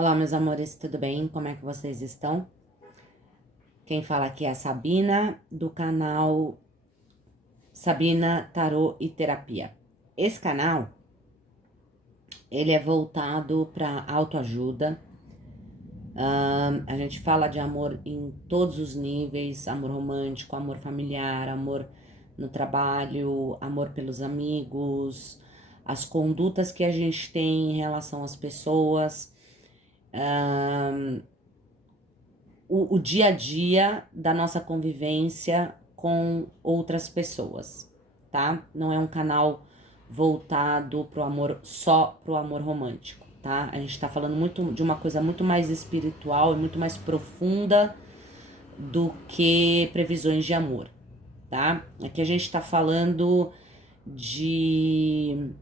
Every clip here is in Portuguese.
Olá, meus amores, tudo bem? Como é que vocês estão? Quem fala aqui é a Sabina, do canal Sabina Tarô e Terapia. Esse canal, ele é voltado para autoajuda. A gente fala de amor em todos os níveis, amor romântico, amor familiar, amor no trabalho, amor pelos amigos, as condutas que a gente tem em relação às pessoas, o dia a dia da nossa convivência com outras pessoas, tá? Não é um canal voltado pro amor, só pro amor romântico, tá? A gente tá falando muito de uma coisa muito mais espiritual e muito mais profunda do que previsões de amor, tá? Aqui a gente tá falando de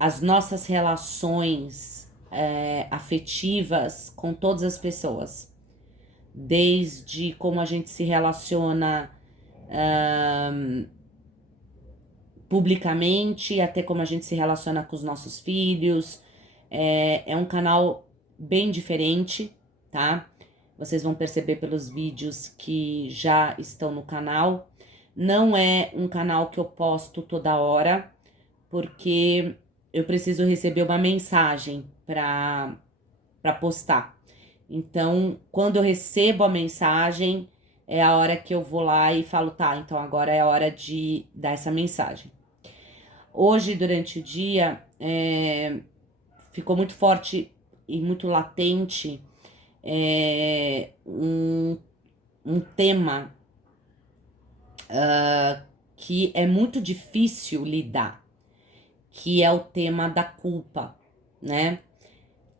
as nossas relações afetivas com todas as pessoas, desde como a gente se relaciona publicamente até como a gente se relaciona com os nossos filhos. É um canal bem diferente, tá? Vocês vão perceber pelos vídeos que já estão no canal. Não é um canal que eu posto toda hora, porque eu preciso receber uma mensagem para postar. Então, quando eu recebo a mensagem, é a hora que eu vou lá e falo, tá, então agora é a hora de dar essa mensagem. Hoje, durante o dia, ficou muito forte e muito latente um tema que é muito difícil lidar, que é o tema da culpa, né?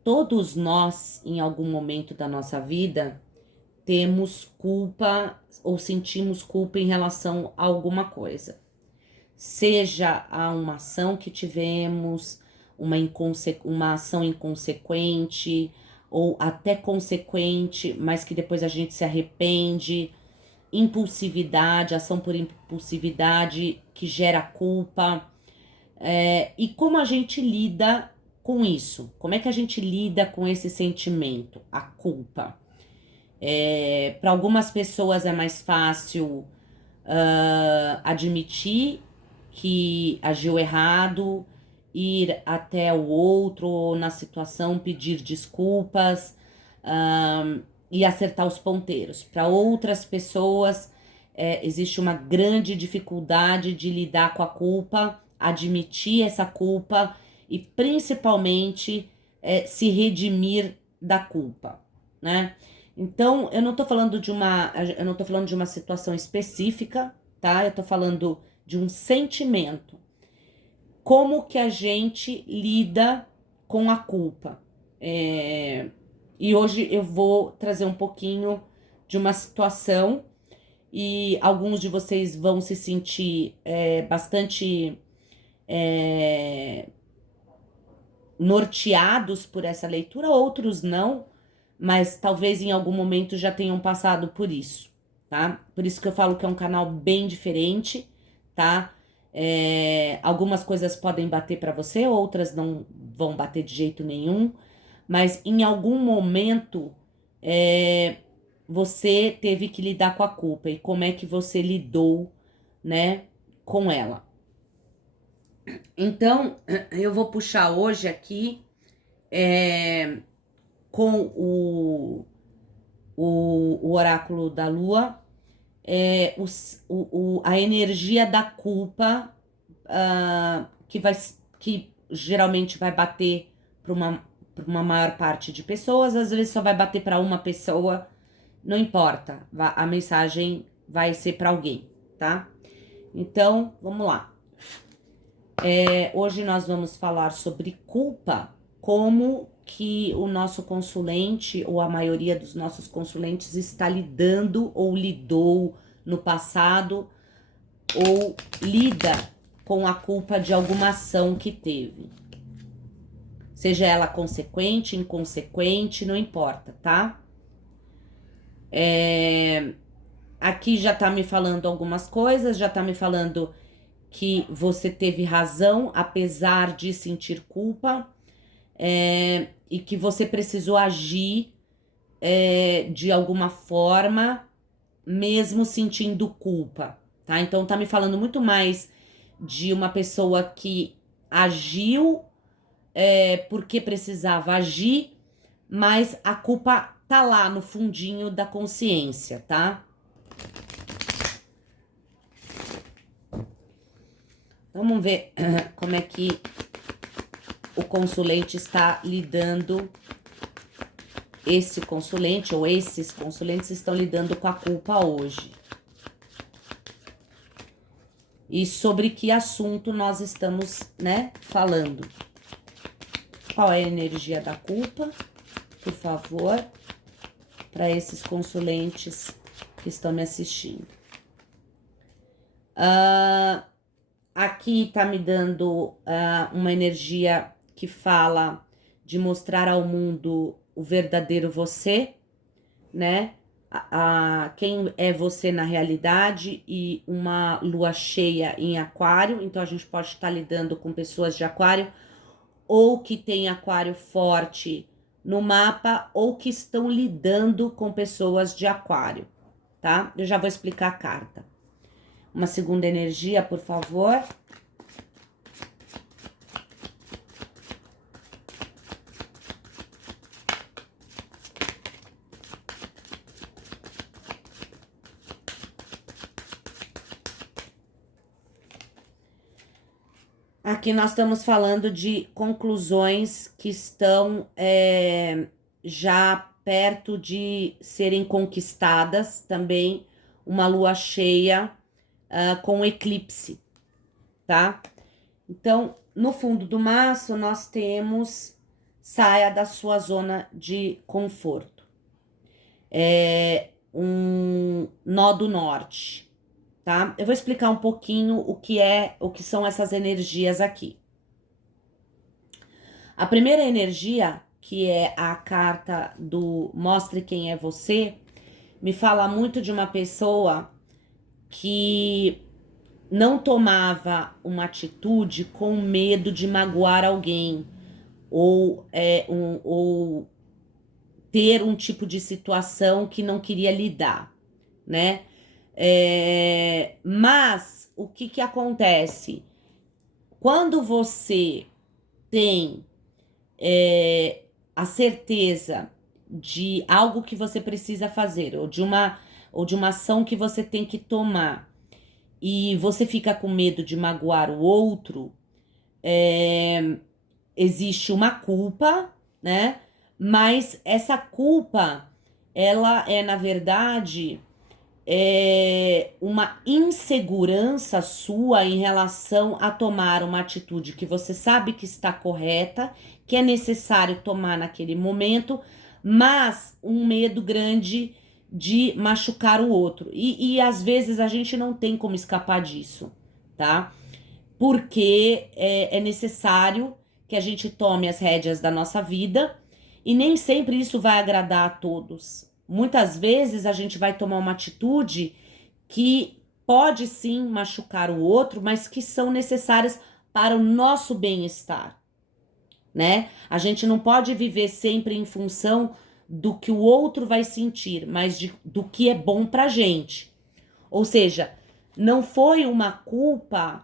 Todos nós, em algum momento da nossa vida, temos culpa ou sentimos culpa em relação a alguma coisa. Seja a uma ação que tivemos, uma ação inconsequente, ou até consequente, mas que depois a gente se arrepende, impulsividade, ação por impulsividade que gera culpa. E como a gente lida com isso? Como é que a gente lida com esse sentimento, a culpa? Para algumas pessoas é mais fácil admitir que agiu errado, ir até o outro ou na situação pedir desculpas e acertar os ponteiros. Para outras pessoas existe uma grande dificuldade de lidar com a culpa, admitir essa culpa e principalmente se redimir da culpa, né? Então, eu não tô falando de uma situação específica, tá? Eu tô falando de um sentimento. Como que a gente lida com a culpa? E hoje eu vou trazer um pouquinho de uma situação e alguns de vocês vão se sentir bastante norteados por essa leitura, outros não, mas talvez em algum momento já tenham passado por isso, tá? Por isso que eu falo que é um canal bem diferente, tá? Algumas coisas podem bater para você, outras não vão bater de jeito nenhum, mas em algum momento você teve que lidar com a culpa e como é que você lidou, né, com ela. Então, eu vou puxar hoje aqui com o oráculo da lua, a energia da culpa, que geralmente vai bater para uma maior parte de pessoas, às vezes só vai bater para uma pessoa, não importa, a mensagem vai ser para alguém, tá? Então, vamos lá. Hoje nós vamos falar sobre culpa, como que o nosso consulente, ou a maioria dos nossos consulentes, está lidando ou lidou no passado, ou lida com a culpa de alguma ação que teve. Seja ela consequente, inconsequente, não importa, tá? Aqui já tá me falando algumas coisas, já tá me falando que você teve razão, apesar de sentir culpa. e que você precisou agir de alguma forma, mesmo sentindo culpa, tá? Então tá me falando muito mais de uma pessoa que agiu porque precisava agir, mas a culpa tá lá no fundinho da consciência, tá? Vamos ver como é que o consulente está lidando, esse consulente ou esses consulentes estão lidando com a culpa hoje. E sobre que assunto nós estamos, né, falando. Qual é a energia da culpa, por favor, para esses consulentes que estão me assistindo. Aqui tá me dando uma energia que fala de mostrar ao mundo o verdadeiro você, né? Quem é você na realidade e uma lua cheia em aquário. Então a gente pode estar lidando com pessoas de aquário ou que tem aquário forte no mapa ou que estão lidando com pessoas de aquário, tá? Eu já vou explicar a carta. Uma segunda energia, por favor. Aqui nós estamos falando de conclusões que estão já perto de serem conquistadas, também uma lua cheia com eclipse, tá? Então, no fundo do maço, nós temos saia da sua zona de conforto. Um nó do norte, tá? Eu vou explicar um pouquinho o que são essas energias aqui. A primeira energia, que é a carta do Mostre Quem é Você, me fala muito de uma pessoa que não tomava uma atitude com medo de magoar alguém ou ter um tipo de situação que não queria lidar, né? Mas o que acontece? Quando você tem a certeza de algo que você precisa fazer, ou de uma ação que você tem que tomar, e você fica com medo de magoar o outro, existe uma culpa, né? Mas essa culpa, ela é, na verdade, uma insegurança sua em relação a tomar uma atitude que você sabe que está correta, que é necessário tomar naquele momento, mas um medo grande de machucar o outro. E às vezes a gente não tem como escapar disso, tá? Porque é necessário que a gente tome as rédeas da nossa vida e nem sempre isso vai agradar a todos. Muitas vezes a gente vai tomar uma atitude que pode sim machucar o outro, mas que são necessárias para o nosso bem-estar, né? A gente não pode viver sempre em função do que o outro vai sentir, mas do que é bom pra gente. Ou seja, não foi uma culpa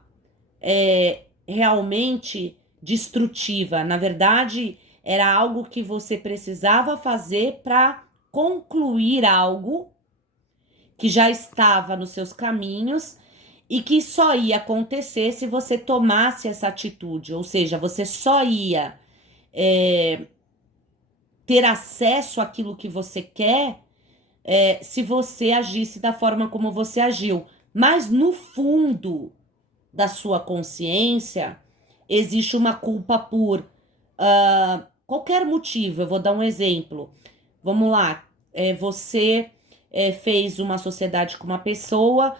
realmente destrutiva. Na verdade, era algo que você precisava fazer para concluir algo que já estava nos seus caminhos e que só ia acontecer se você tomasse essa atitude. Ou seja, você só ia ter acesso àquilo que você quer se você agisse da forma como você agiu. Mas no fundo da sua consciência, existe uma culpa por qualquer motivo. Eu vou dar um exemplo. Vamos lá, você fez uma sociedade com uma pessoa,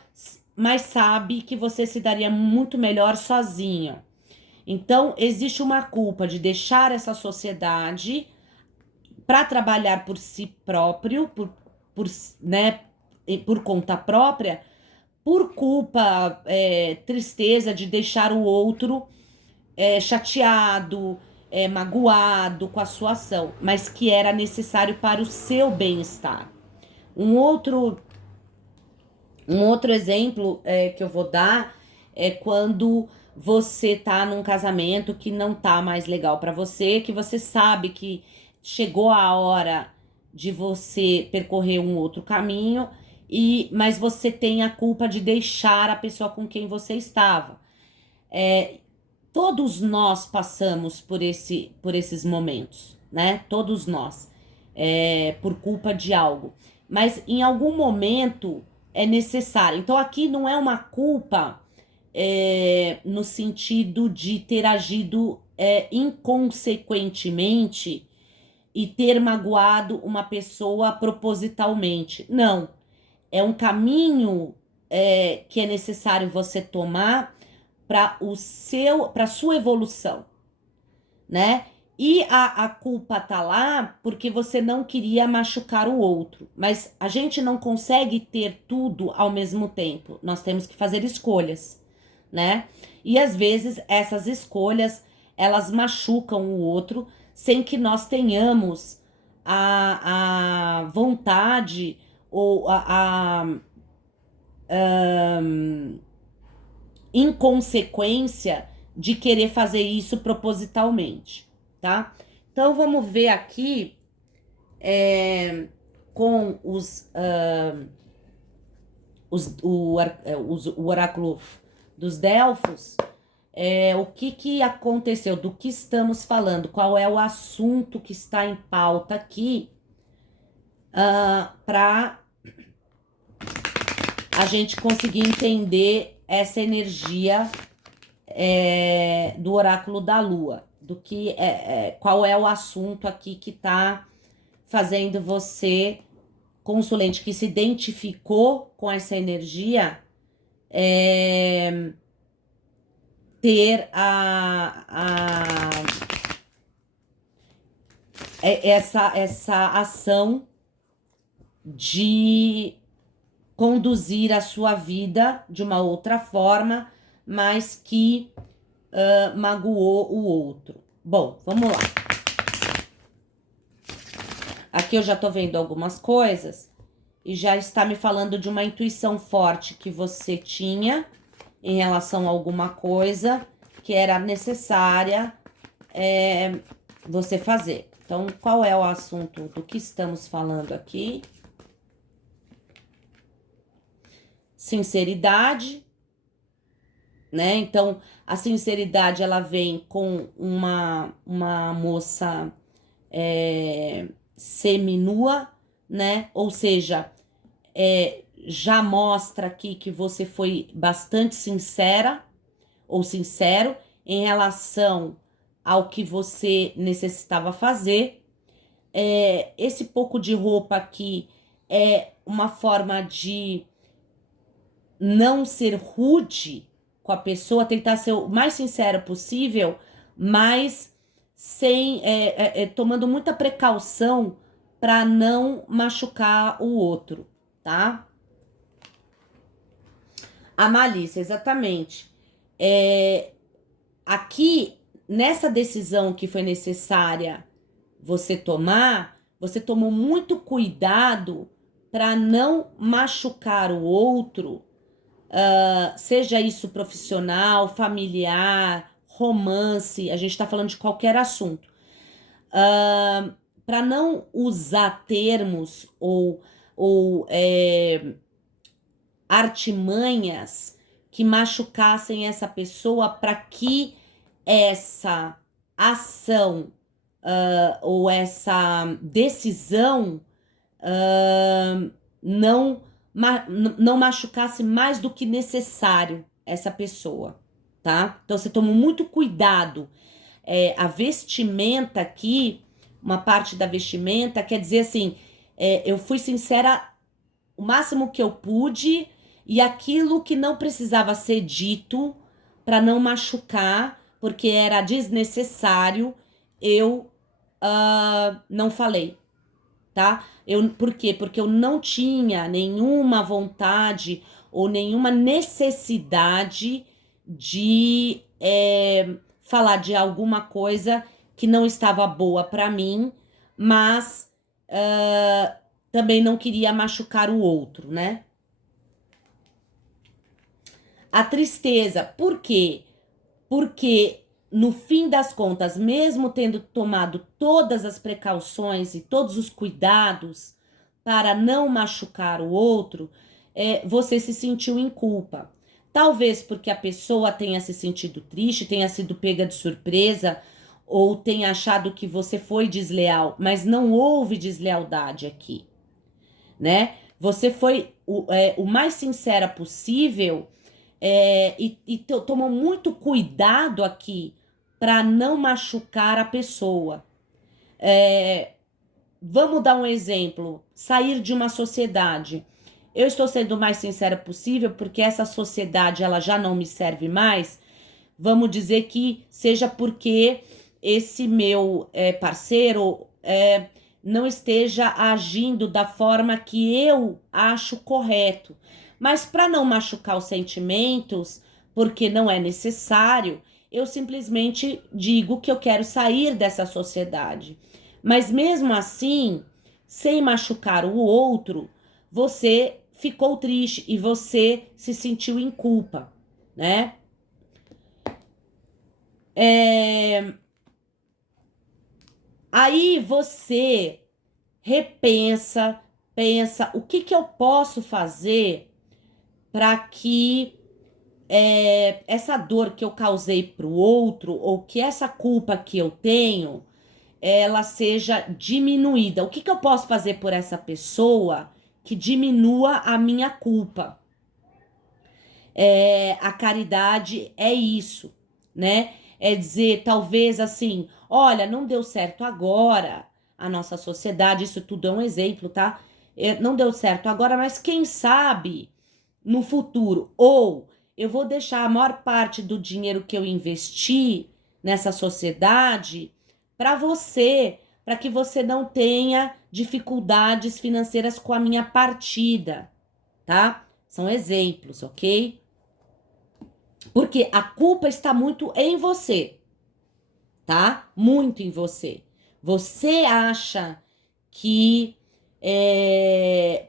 mas sabe que você se daria muito melhor sozinho. Então, existe uma culpa de deixar essa sociedade para trabalhar por si próprio, né, por conta própria, por culpa, tristeza de deixar o outro chateado, magoado com a sua ação, mas que era necessário para o seu bem-estar. Um outro exemplo que eu vou dar é quando você tá num casamento que não tá mais legal para você, que você sabe que chegou a hora de você percorrer um outro caminho, mas você tem a culpa de deixar a pessoa com quem você estava. Todos nós passamos por esses momentos, né? Todos nós, por culpa de algo. Mas em algum momento é necessário. Então aqui não é uma culpa no sentido de ter agido inconsequentemente e ter magoado uma pessoa propositalmente. Não. É um caminho que é necessário você tomar para sua evolução, né? E a culpa tá lá porque você não queria machucar o outro. Mas a gente não consegue ter tudo ao mesmo tempo. Nós temos que fazer escolhas, né? E às vezes essas escolhas, elas machucam o outro sem que nós tenhamos a vontade ou inconsequência de querer fazer isso propositalmente, tá? Então vamos ver aqui com o oráculo dos Delfos, o que aconteceu, do que estamos falando, qual é o assunto que está em pauta aqui, para a gente conseguir entender essa energia do oráculo da Lua, do que qual é o assunto aqui que está fazendo você, consulente que se identificou com essa energia, ter essa ação de conduzir a sua vida de uma outra forma, mas que magoou o outro. Bom, vamos lá. Aqui eu já tô vendo algumas coisas e já está me falando de uma intuição forte que você tinha em relação a alguma coisa que era necessária você fazer. Então, qual é o assunto do que estamos falando aqui? Sinceridade, né? Então, a sinceridade, ela vem com uma moça seminua, né? Ou seja, já mostra aqui que você foi bastante sincera ou sincero em relação ao que você necessitava fazer. Esse pouco de roupa aqui é uma forma de não ser rude com a pessoa, tentar ser o mais sincero possível, mas sem tomando muita precaução para não machucar o outro, tá? A malícia, exatamente. Aqui, nessa decisão que foi necessária você tomar, você tomou muito cuidado para não machucar o outro, seja isso profissional, familiar, romance, a gente está falando de qualquer assunto. Para não usar termos ou artimanhas que machucassem essa pessoa, para que essa ação ou essa decisão não machucasse mais do que necessário essa pessoa, tá? Então você toma muito cuidado. A vestimenta aqui, uma parte da vestimenta, quer dizer assim, eu fui sincera o máximo que eu pude e aquilo que não precisava ser dito para não machucar, porque era desnecessário, eu não falei, tá? Por quê? Porque eu não tinha nenhuma vontade ou nenhuma necessidade de falar de alguma coisa que não estava boa para mim, mas também não queria machucar o outro, né? A tristeza, por quê? Porque no fim das contas, mesmo tendo tomado todas as precauções e todos os cuidados para não machucar o outro, você se sentiu em culpa. Talvez porque a pessoa tenha se sentido triste, tenha sido pega de surpresa, ou tenha achado que você foi desleal, mas não houve deslealdade aqui, né? Você foi o mais sincera possível e tomou muito cuidado aqui para não machucar a pessoa. Vamos dar um exemplo: sair de uma sociedade. Eu estou sendo o mais sincera possível porque essa sociedade ela já não me serve mais. Vamos dizer que seja porque esse meu parceiro não esteja agindo da forma que eu acho correto. Mas para não machucar os sentimentos, porque não é necessário, eu simplesmente digo que eu quero sair dessa sociedade. Mas mesmo assim, sem machucar o outro, você ficou triste e você se sentiu em culpa, né? Aí você repensa, pensa o que eu posso fazer para que essa dor que eu causei para o outro ou que essa culpa que eu tenho ela seja diminuída. O que eu posso fazer por essa pessoa que diminua a minha culpa? A caridade é isso, né? É dizer, talvez assim, olha, não deu certo agora a nossa sociedade, isso tudo é um exemplo, tá? Não deu certo agora, mas quem sabe no futuro? Ou eu vou deixar a maior parte do dinheiro que eu investi nessa sociedade para você, para que você não tenha dificuldades financeiras com a minha partida, tá? São exemplos, ok? Porque a culpa está muito em você, tá? Muito em você. Você acha que,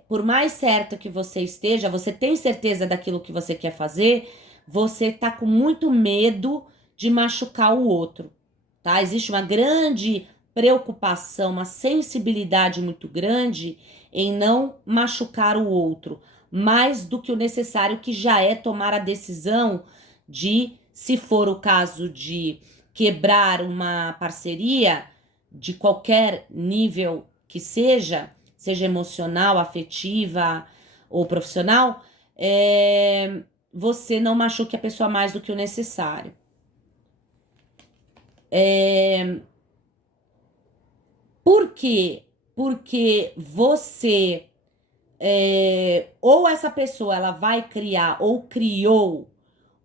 por mais certo que você esteja, você tem certeza daquilo que você quer fazer, você tá com muito medo de machucar o outro, tá? Existe uma grande preocupação, uma sensibilidade muito grande em não machucar o outro, mais do que o necessário, que já é tomar a decisão de, se for o caso de quebrar uma parceria de qualquer nível que seja, seja emocional, afetiva ou profissional, você não machuque a pessoa mais do que o necessário. Por quê? Porque você ou essa pessoa ela vai criar ou criou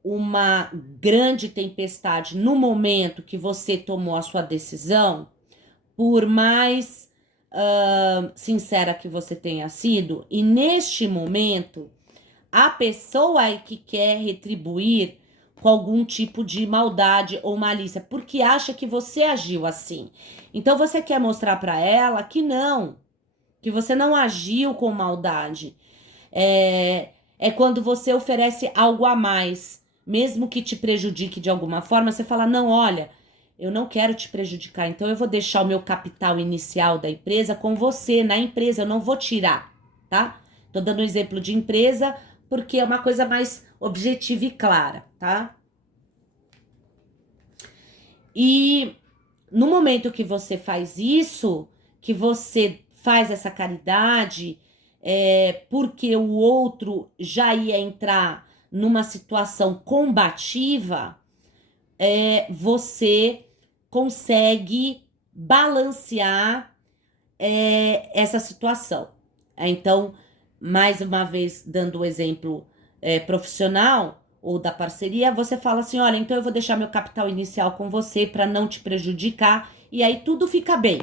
uma grande tempestade no momento que você tomou a sua decisão, por mais sincera que você tenha sido, e neste momento a pessoa é que quer retribuir com algum tipo de maldade ou malícia, porque acha que você agiu assim. Então você quer mostrar para ela que você não agiu com maldade. É quando você oferece algo a mais, mesmo que te prejudique de alguma forma, você fala: não, olha, eu não quero te prejudicar, então eu vou deixar o meu capital inicial da empresa com você, na empresa, eu não vou tirar, tá? Tô dando um exemplo de empresa porque é uma coisa mais objetiva e clara, tá? E no momento que você faz isso, que você faz essa caridade, porque o outro já ia entrar numa situação combativa, você consegue balancear essa situação. Então, mais uma vez, dando o exemplo profissional ou da parceria, você fala assim: olha, então eu vou deixar meu capital inicial com você para não te prejudicar, e aí tudo fica bem,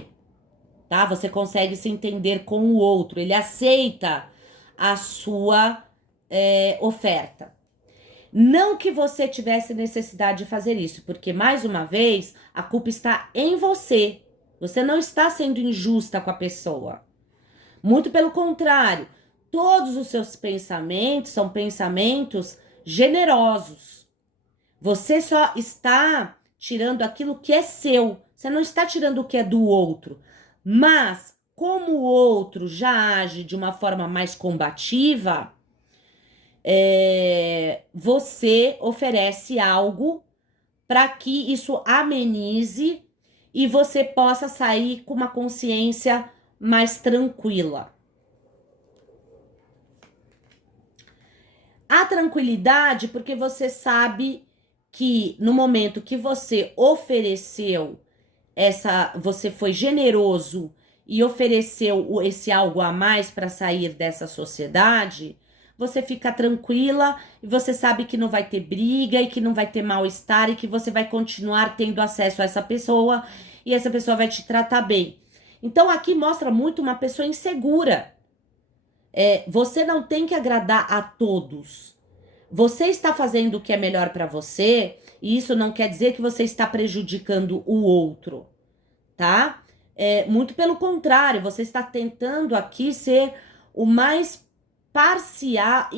tá? Você consegue se entender com o outro, ele aceita a sua oferta. Não que você tivesse necessidade de fazer isso, porque, mais uma vez, a culpa está em você. Você não está sendo injusta com a pessoa. Muito pelo contrário, todos os seus pensamentos são pensamentos generosos. Você só está tirando aquilo que é seu. Você não está tirando o que é do outro. Mas, como o outro já age de uma forma mais combativa, você oferece algo para que isso amenize e você possa sair com uma consciência mais tranquila. A tranquilidade, porque você sabe que no momento que você ofereceu você foi generoso e ofereceu esse algo a mais para sair dessa sociedade, você fica tranquila e você sabe que não vai ter briga e que não vai ter mal-estar e que você vai continuar tendo acesso a essa pessoa e essa pessoa vai te tratar bem. Então aqui mostra muito uma pessoa insegura. Você não tem que agradar a todos. Você está fazendo o que é melhor para você, e isso não quer dizer que você está prejudicando o outro, tá? Muito pelo contrário, você está tentando aqui ser o mais parcial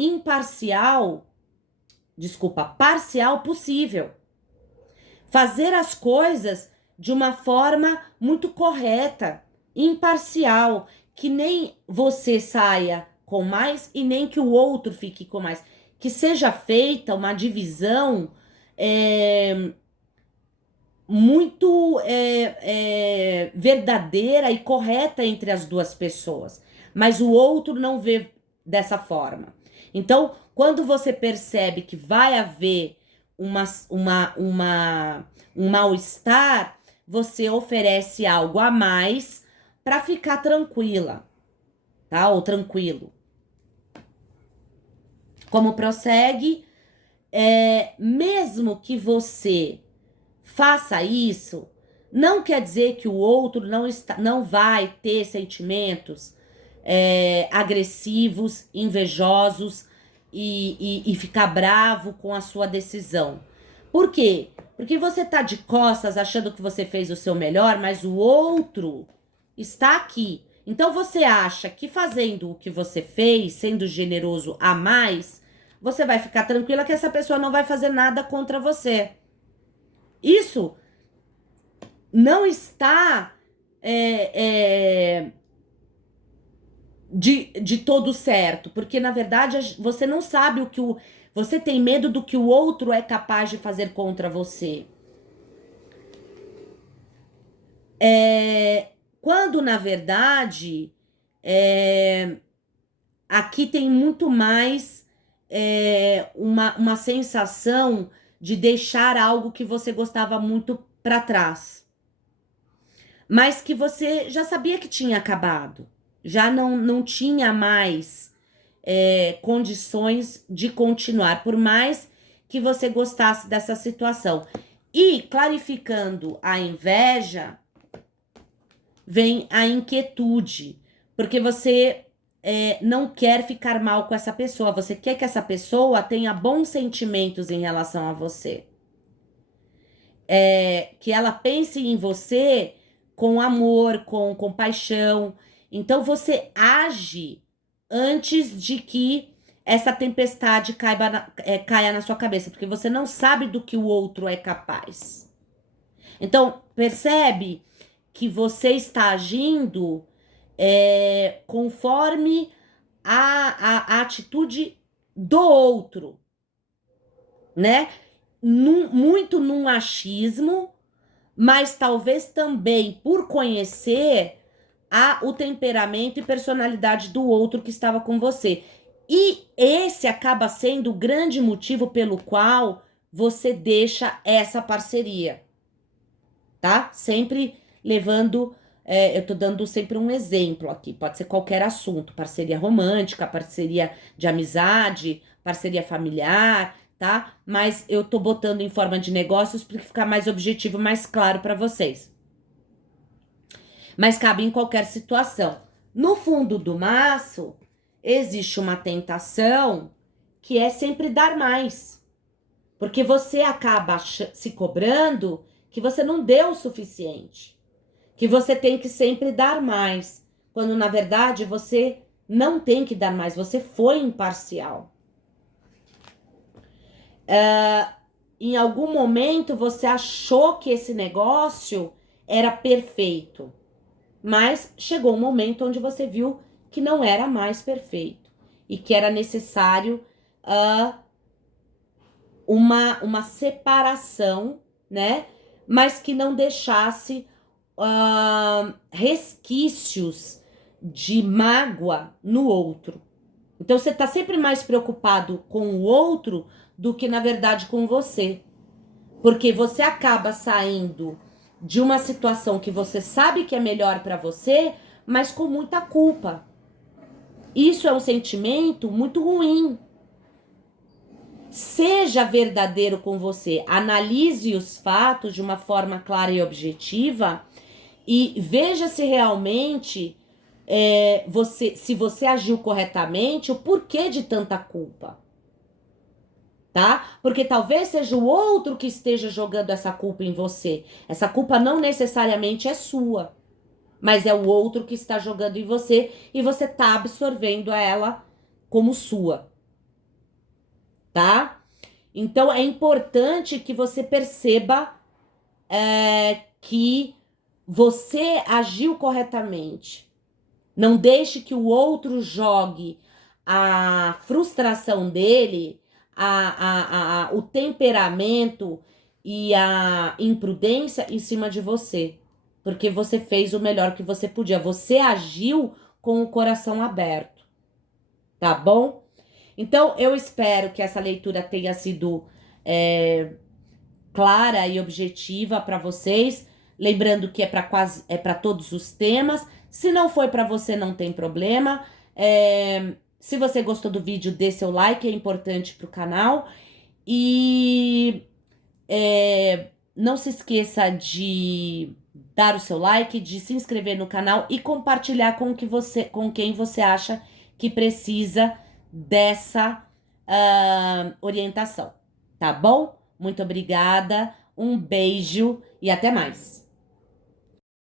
possível. Fazer as coisas de uma forma muito correta, imparcial, que nem você saia com mais e nem que o outro fique com mais. Que seja feita uma divisão muito verdadeira e correta entre as duas pessoas. Mas o outro não vê dessa forma. Então, quando você percebe que vai haver um mal-estar, você oferece algo a mais para ficar tranquila, tá? Ou tranquilo. Como prossegue, mesmo que você faça isso, não quer dizer que o outro não vai ter sentimentos agressivos, invejosos e ficar bravo com a sua decisão. Por quê? Porque você tá de costas achando que você fez o seu melhor, mas o outro está aqui. Então você acha que fazendo o que você fez, sendo generoso a mais, você vai ficar tranquila que essa pessoa não vai fazer nada contra você. Isso não está de todo certo, porque na verdade você não sabe você tem medo do que o outro é capaz de fazer contra você. Quando na verdade aqui tem muito mais uma sensação de deixar algo que você gostava muito para trás, mas que você já sabia que tinha acabado, já não tinha mais condições de continuar, por mais que você gostasse dessa situação. E clarificando a inveja, vem a inquietude, porque você não quer ficar mal com essa pessoa, você quer que essa pessoa tenha bons sentimentos em relação a você. Que ela pense em você com amor, com compaixão. Então você age antes de que essa tempestade caia na sua cabeça, porque você não sabe do que o outro é capaz. Então, percebe que você está agindo conforme a atitude do outro, né? Muito num achismo, mas talvez também por conhecer o temperamento e personalidade do outro que estava com você. E esse acaba sendo o grande motivo pelo qual você deixa essa parceria, tá? Sempre levando, eu tô dando sempre um exemplo aqui, pode ser qualquer assunto, parceria romântica, parceria de amizade, parceria familiar, tá? Mas eu tô botando em forma de negócios para ficar mais objetivo, mais claro para vocês. Mas cabe em qualquer situação. No fundo do maço, existe uma tentação que é sempre dar mais. Porque você acaba se cobrando que você não deu o suficiente, que você tem que sempre dar mais, quando na verdade você não tem que dar mais, você foi imparcial. Em algum momento você achou que esse negócio era perfeito, mas chegou um momento onde você viu que não era mais perfeito e que era necessário uma separação, né? Mas que não deixasse resquícios de mágoa no outro. Então você tá sempre mais preocupado com o outro do que, na verdade, com você. Porque você acaba saindo de uma situação que você sabe que é melhor para você, mas com muita culpa. Isso é um sentimento muito ruim. Seja verdadeiro com você, analise os fatos de uma forma clara e objetiva e veja se realmente se você agiu corretamente, o porquê de tanta culpa, tá? Porque talvez seja o outro que esteja jogando essa culpa em você. Essa culpa não necessariamente é sua, mas é o outro que está jogando em você e você tá absorvendo ela como sua, tá? Então é importante que você perceba que você agiu corretamente. Não deixe que o outro jogue a frustração dele, o temperamento e a imprudência em cima de você. Porque você fez o melhor que você podia. Você agiu com o coração aberto. Tá bom? Então, eu espero que essa leitura tenha sido clara e objetiva para vocês. Lembrando que é para todos os temas. Se não foi para você, não tem problema. Se você gostou do vídeo, dê seu like, é importante para o canal. E não se esqueça de dar o seu like, de se inscrever no canal e compartilhar com quem você acha que precisa dessa orientação, tá bom? Muito obrigada, um beijo e até mais.